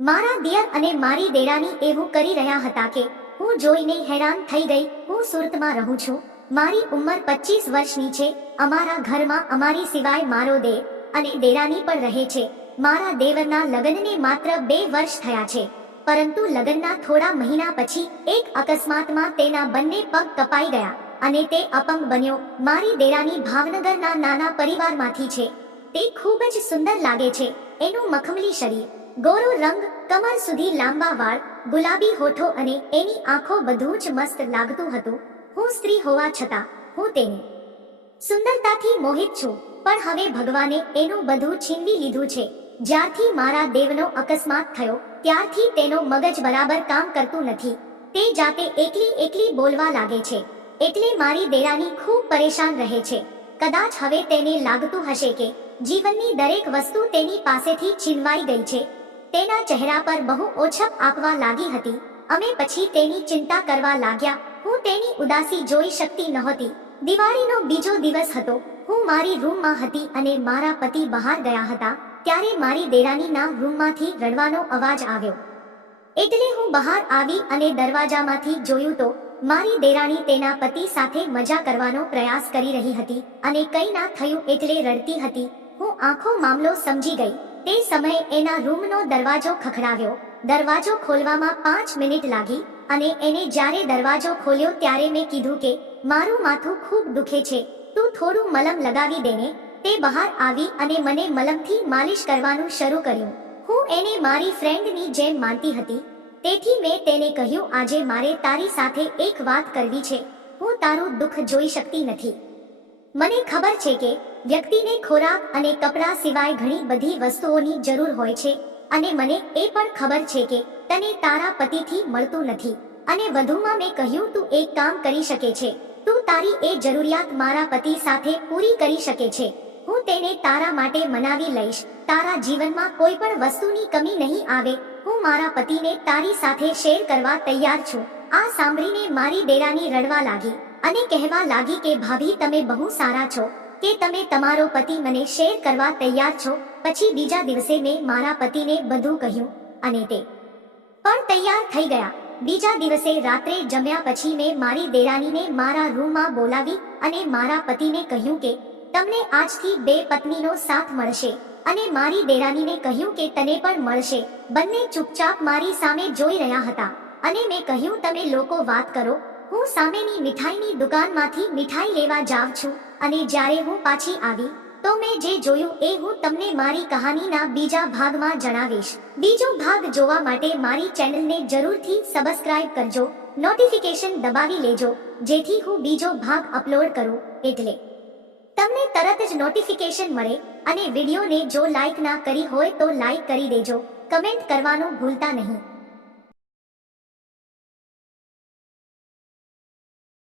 મારા દિયર અને મારી દેરાની એવું કરી રહ્યા હતા કે હું જોઈને હેરાન થઈ ગઈ, હું સુરતમાં રહું છું. મારી ઉંમર પચીસ વર્ષની છે, અમારા ઘરમાં અમારી સિવાય મારો દે અને દેરાની પણ રહે છે. મારા દેવરના લગ્નને માત્ર બે વર્ષ થયા છે, પરંતુ લગ્નના થોડા મહિના પછી એક અકસ્માતમાં તેના બંને પગ કપાઈ ગયા અને તે અપંગ બન્યો. મારી દેરાની ભાવનગરના નાના પરિવારમાંથી છે. તે ખૂબ જ સુંદર લાગે છે, એનું મખમલી શરીર. ગોરો રંગ કમર સુધી લાંબા વાળ, ગુલાબી હોઠો અને એની આંખો બધું જ મસ્ત લાગતું હતું. હું સ્ત્રી હોવા છતાં, હું તેની સુંદરતાથી મોહિત છું. પણ હવે ભગવાને એનું બધું છીનવી લીધું છે. જ્યારથી મારા દેવનો અકસ્માત થયો, ત્યારથી તેનો મગજ બરાબર કામ કરતું નથી. તે જાતે એકલી એકલી બોલવા લાગે છે. એટલે મારી દેરાની ખૂબ પરેશાન રહે છે. કદાચ હવે તેને લાગતું હશે કે જીવનની દરેક વસ્તુ તેની પાસેથી છીનવાઈ ગઈ છે. તેના ચહેરા પર બહુ ઓછપ આપવા લાગી હતી. અમે પછી તેની ચિંતા કરવા લાગ્યા. હું તેની ઉદાસી જોઈ શકતી નહોતી. દિવાળીનો બીજો દિવસ હતો. હું મારી રૂમમાં હતી અને મારા પતિ બહાર ગયા હતા. ત્યારે મારી દેરાનીના રૂમમાંથી રડવાનો અવાજ આવ્યો. એટલે હું બહાર આવી અને દરવાજામાંથી જોયું તો, મારી દેરાણી તેના પતિ સાથે મજા કરવાનો પ્રયાસ કરી રહી હતી અને કંઈ ના થયું એટલે રડતી હતી. હું આખો મામલો સમજી ગઈ. તે સમયે એના રૂમનો દરવાજો ખખડાવ્યો. દરવાજો ખોલવામાં પાંચ મિનિટ લાગી અને એને જ્યારે દરવાજો ખોલ્યો ત્યારે મેં કીધું કે, મારું માથું ખૂબ દુખે છે. તું થોડું મલમ લગાવી દેને. તે બહાર આવી અને મને મલમથી માલિશ કરવાનું શરૂ કર્યું. હું એને મારી ફ્રેન્ડની જેમ માનતી હતી. તેથી મેં તેને કહ્યું, આજે મારે તારી સાથે એક વાત કરવી છે. હું તારું દુઃખ જોઈ શકતી નથી. મને ખબર છે કે વ્યક્તિને ખોરાક અને કપડાં સિવાય ઘણી બધી વસ્તુઓની જરૂર હોય છે. અને મને એ પણ ખબર છે કે તને તારા પતિથી મળતું નથી. અને વધુમાં મેં કહ્યું, તું એક કામ કરી શકે છે. તું તારી એ જરૂરિયાત મારા પતિ સાથે પૂરી કરી શકે છે. હું તેને તારા માટે મનાવી લઈશ. તારા જીવનમાં કોઈ પણ વસ્તુની કમી નહીં આવે. હું મારા પતિને તારી સાથે શેર કરવા તૈયાર છું. આ સાંભળીને મારી દેરાની રડવા લાગી અને કહેવા લાગી કે, ભાભી, તમે બહુ સારા છો. કે તમે તમારો પતિ મને શેર કરવા તૈયાર છો? પછી બીજા દિવસે મેં મારા પતિને બધું કહ્યું અને તે પણ તૈયાર થઈ ગયા. બીજા દિવસે રાત્રે જમ્યા પછી મેં મારી દેરાનીને મારા રૂમમાં બોલાવી અને મારા પતિને કહ્યું કે, તમને આજથી બે પત્નીનો સાથ મળશે. અને મારી દેરાનીને કહ્યું કે, તને પણ મળશે. બંને ચૂપચાપ મારી સામે જોઈ રહ્યા હતા. અને મેં કહ્યું, તમે લોકો વાત કરો. હું સામેની મીઠાઈની દુકાનમાંથી મીઠાઈ લેવા જાઉં છું. અને જ્યારે હું પાછી આવી, તો મેં જે જોયું એ હું તમને મારી કહાનીના બીજા ભાગમાં જણાવીશ. બીજો ભાગ જોવા માટે મારી ચેનલને જરૂરથી સબસ્ક્રાઇબ કરજો, નોટિફિકેશન દબાવી લેજો, જેથી હું બીજો ભાગ અપલોડ કરું, એટલે તમને તરત જ નોટિફિકેશન મળે અને વિડીયોને જો લાઈક ના કરી હોય તો લાઈક કરી દેજો, કમેન્ટ કરવાનું ભૂલતા નહીં.